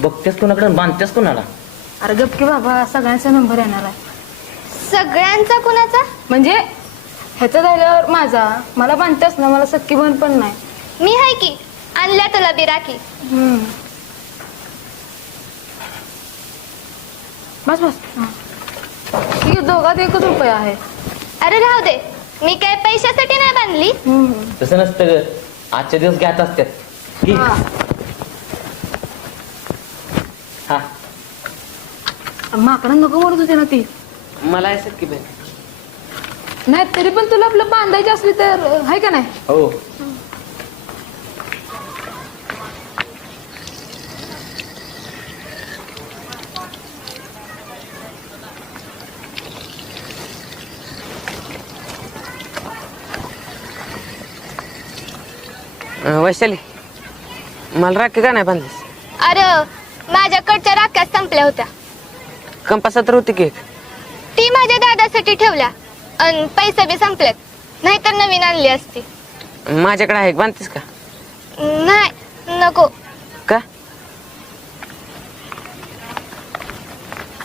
बघतेस कोणाकडे बांधतेस कोणाला? अरे गपकी बाबा, सगळ्यांचा नंबर येणार आहे. सगळ्यांचा कुणाचा? म्हणजे ह्याचा झाल्यावर माझा. मला बांधतेस ना, मला सख्खी बहीण पण नाही. मी हाय की, आणल्या तुला बिराकी. बस बस. ठीक आहे, दोघात एकच रुपये आहे. अरे राहू दे, मी काय पैशासाठी नाही बांधली. तसं नसतं ग, आजच्या दिवस घ्यात असतात. घे. हा. हा माकडा नको म्हणत होती ना ती. मला आहे सख्खी बहीण. नाही तरी पण तुला आपलं बांधायची असली तर आहे का नाही? हो. वैशाली, मला राखी का नाही बांधलीस? अरे माझ्याकडच्या राख्या संपल्या होत्या. कंपासात तर होती की एक. ती माझ्या दादासाठी ठेवल्या आणि पैसे बी संपलेत, नाहीतर नवीन आणली असती. माझ्याकडे आहे, बांधतेस का? नाही नको.